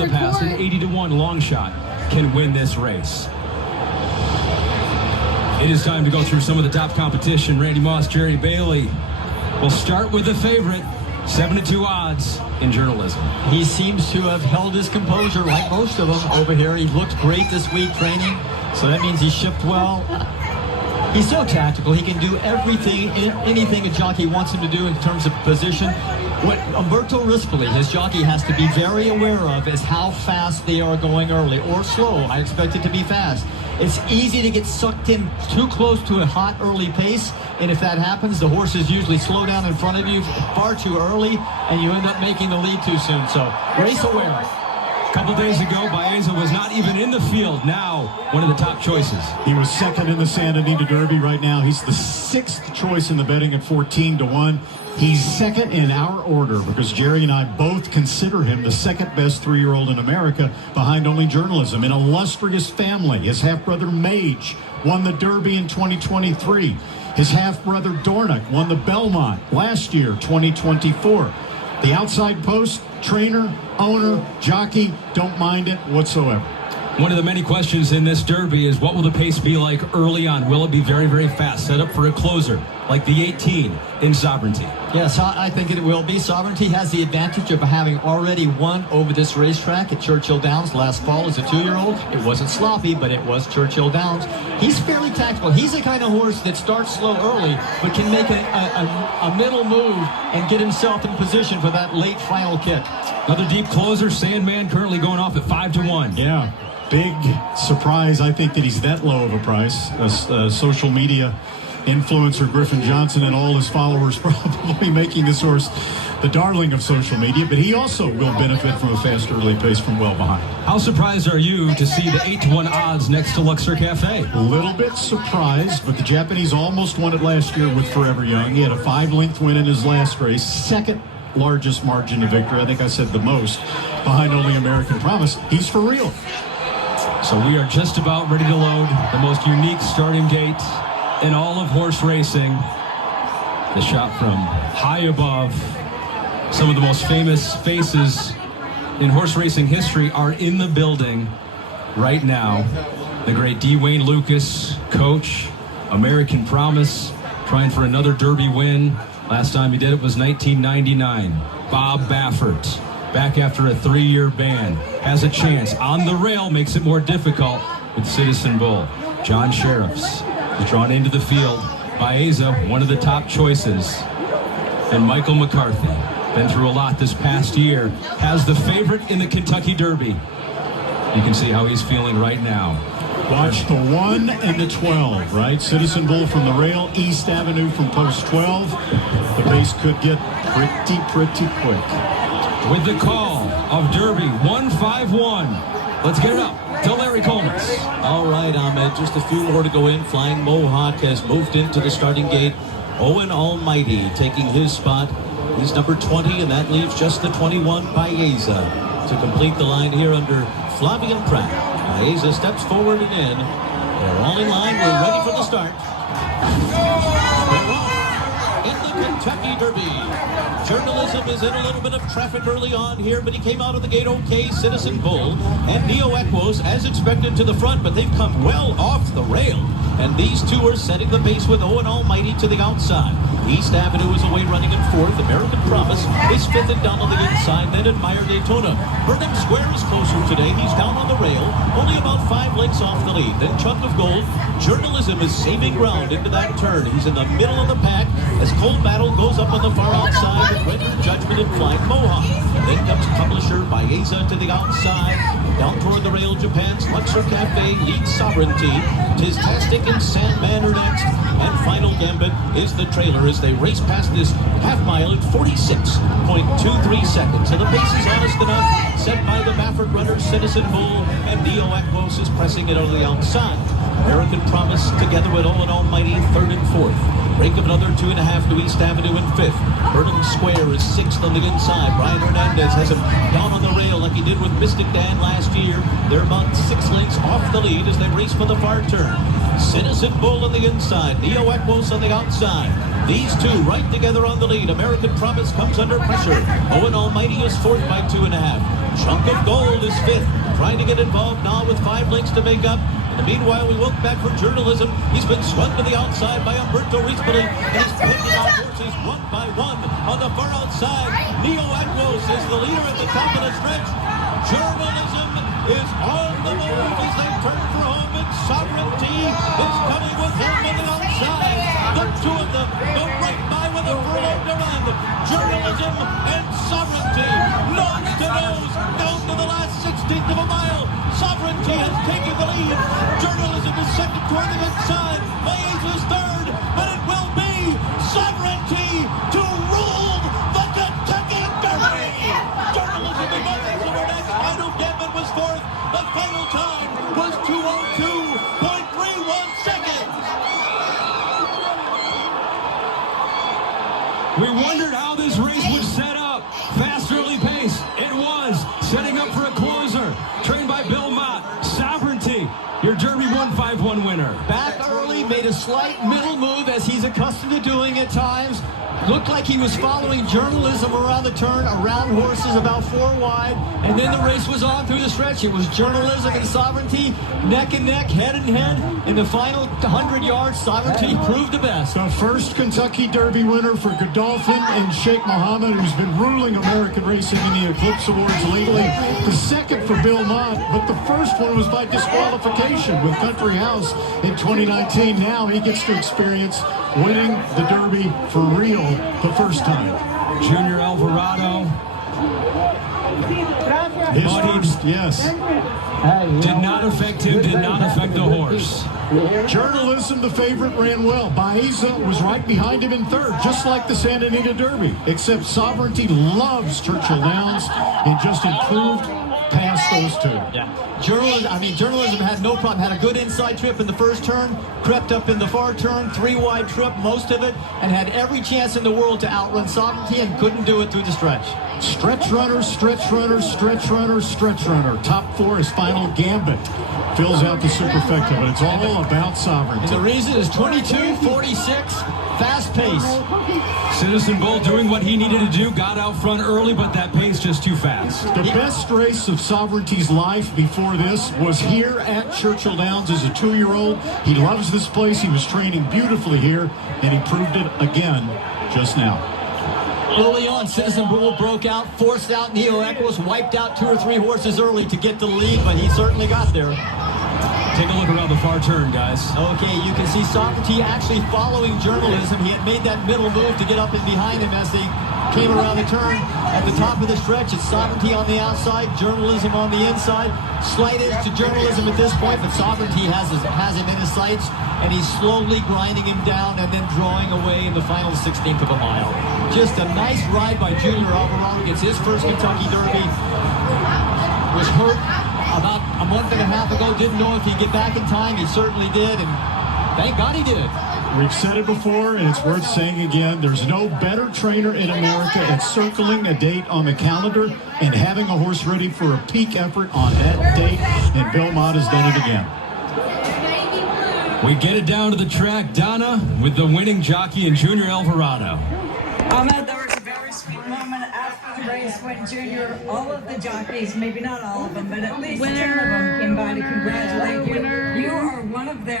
the past, an 80-1 long shot can win this race. It is time to go through some of the top competition. Randy Moss, Jerry Bailey. We'll start with the favorite, 7-2 odds in journalism. He seems to have held his composure like most of them over here. He looked great this week training, so that means he shipped well. He's so tactical. He can do everything, anything a jockey wants him to do in terms of position. What Umberto Rispoli, his jockey, has to be very aware of is how fast they are going early or slow. I expect it to be fast. It's easy to get sucked in too close to a hot early pace, and if that happens, the horses usually slow down in front of you far too early, and you end up making the lead too soon. So race aware. A couple days ago, Baeza was not even in the field. Now, one of the top choices. He was second in the Santa Anita Derby. Right now, he's the 6th choice in the betting at 14-1. He's second in our order because Jerry and I both consider him the second best 3-year-old in America, behind only journalism. An illustrious family. His half-brother Mage won the Derby in 2023. His half-brother Dornoch won the Belmont last year, 2024. The outside post, trainer, owner, jockey, don't mind it whatsoever. One of the many questions in this Derby is, what will the pace be like early on? Will it be very, very fast, set up for a closer, like the 18 in Sovereignty? Yes, I think it will be. Sovereignty has the advantage of having already won over this racetrack at Churchill Downs last fall as a 2-year-old. It wasn't sloppy, but it was Churchill Downs. He's fairly tactical. He's the kind of horse that starts slow early, but can make a middle move and get himself in position for that late final kick. Another deep closer, Sandman, currently going off at 5-1. Yeah, big surprise, I think, that he's that low of a price. Social media influencer Griffin Johnson and all his followers probably making this horse the darling of social media, but he also will benefit from a fast early pace from well behind. How surprised are you to see the 8-1 odds next to Luxor Cafe? A little bit surprised, but the Japanese almost won it last year with Forever Young. He had a 5-length win in his last race, second largest margin of victory. I think I said the most, behind only American Promise. He's for real. So we are just about ready to load the most unique starting gate in all of horse racing. The shot from high above. Some of the most famous faces in horse racing history are in the building right now. The great D. Wayne Lucas, coach, American Promise, trying for another Derby win. Last time he did it was 1999. Bob Baffert, back after a 3-year ban, has a chance on the rail, makes it more difficult with Citizen Bull. John Sheriffs is drawn into the field. Baeza, one of the top choices. And Michael McCarthy, been through a lot this past year, has the favorite in the Kentucky Derby. You can see how he's feeling right now. Watch the 1 and the 12, right? Citizen Bull from the rail, East Avenue from post 12. The race could get pretty quick. With the call of Derby 151. Let's get it up to Larry Coleman. All right, Ahmed, just a few more to go in. Flying Mohawk has moved into the starting gate. Owen Almighty taking his spot. He's number 20, and that leaves just the 21, Baeza, to complete the line here under Flavien Prat. Baeza steps forward and in. They're all in line. We're ready for the start. In the Kentucky Derby. Journalism is in a little bit of traffic early on here, but he came out of the gate okay. Citizen Bull and Neo Equos, as expected, to the front, but they've come well off the rail. And these two are setting the pace with Owen Almighty to the outside. East Avenue is away running in 4th. American Promise is 5th and down on the inside. Then Admire Daytona. Burnham Square is closer today. He's down on the rail, only about 5 lengths off the lead. Then Chunk of Gold. Journalism is saving ground into that turn. He's in the middle of the pack as Cold Battle goes up on the far outside with Rendered Judgment and Flying Mohawk. Then comes Publisher, Baeza to the outside. Down toward the rail, Japan's Luxor Cafe leads Sovereignty. Tistastic and Sandman are next. And Final Gambit is the trailer as they race past this half mile at 46.23 seconds. So the pace is honest enough, set by the Baffert runners, Citizen Bull, and Neo Equos is pressing it on the outside. American Promise together with Owen Almighty, 3rd and 4th. Break of another 2.5 to East Avenue in 5th. Burnham Square is 6th on the inside. Brian Hernandez has him down on the rail like he did with Mystic Dan last year. They're about 6 lengths off the lead as they race for the far turn. Citizen Bull on the inside. Neo Equos on the outside. These two right together on the lead. American Promise comes under pressure. Owen Almighty is 4th by 2.5. Chunk of Gold is fifth, trying to get involved now with 5 lengths to make up. In the meanwhile, we look back for Journalism. He's been swung to the outside by Umberto Rispoli, and he's picking out horses one by one. On the far outside, Neo Aquos is the leader at the top of the stretch. Journalism is on the move as they turn for home, and Sovereignty is coming with him on the outside. The two of them go right by with a furlong to run. Journalism and Sovereignty, nose to nose, down to the last 16th of a mile. Sovereignty has taken the lead. Journalism is second toward the inside. Mays is third, but it will be Sovereignty to rule the Kentucky Derby. Journalism and Mays over next. Final Gambit was fourth. The final time was 2:02.31 seconds. We wondered how this race would set up. Fast early pace. It was. Setting up for a closer. Trained by Bill Mott. Sovereignty, your Derby 151 winner. Back early, made a slight middle move as he's accustomed to doing at times. Looked like he was following Journalism around the turn, around horses about 4 wide, and then the race was on through the stretch. It was Journalism and Sovereignty, neck and neck, head and head. In the final 100 yards, Sovereignty proved the best. The first Kentucky Derby winner for Godolphin and Sheikh Mohammed, who's been ruling American racing in the Eclipse Awards lately. The second for Bill Mott, but the first one was by disqualification with Country House in 2019. Now he gets to experience winning the Derby for real the first time. Junior Alvarado. His Muddied. first, yes. Did not affect him, did not affect the horse. Journalism, the favorite, ran well. Baeza was right behind him in third, just like the Santa Anita Derby, except Sovereignty loves Churchill Downs and just improved past those two. Yeah. Journalism had no problem. Had a good inside trip in the first turn, crept up in the far turn, 3 wide trip, most of it, and had every chance in the world to outrun Sovereignty and couldn't do it through the stretch. Stretch runner, stretch runner, stretch runner, stretch runner. Top 4 is Final Gambit. Fills out the superfecta, but it's all about And Sovereignty. the reason is 22:46, fast pace. Citizen Bull doing what he needed to do, got out front early, but that pace just too fast. The best race of Sovereignty's life before this was here at Churchill Downs as a 2-year-old. He loves this place. He was training beautifully here, and he proved it again just now. Early on, Citizen Bull broke out, forced out Neo Equos, wiped out 2 or 3 horses early to get the lead, but he certainly got there. Take a look around the far turn, guys. Okay, you can see Sovereignty actually following Journalism. He had made that middle move to get up and behind him as they came around the turn. At the top of the stretch, it's Sovereignty on the outside, Journalism on the inside. Slight edge to Journalism at this point, but Sovereignty has him in his sights, and he's slowly grinding him down and then drawing away in the final 16th of a mile. Just a nice ride by Junior Alvarado. Gets his first Kentucky Derby. Was hurt about a month and a half ago. Didn't know if he'd get back in time. He certainly did, and thank God he did. We've said it before, and it's worth saying again. There's no better trainer in America at circling a date on the calendar and having a horse ready for a peak effort on that date, and Bill Mott has done it again. We get it down to the track. Donna with the winning jockey and Junior Alvarado. There was a very sweet moment after the race when Junior, all of the jockeys, maybe not all of them, but at least 10 of them came by to congratulate you. You are one of their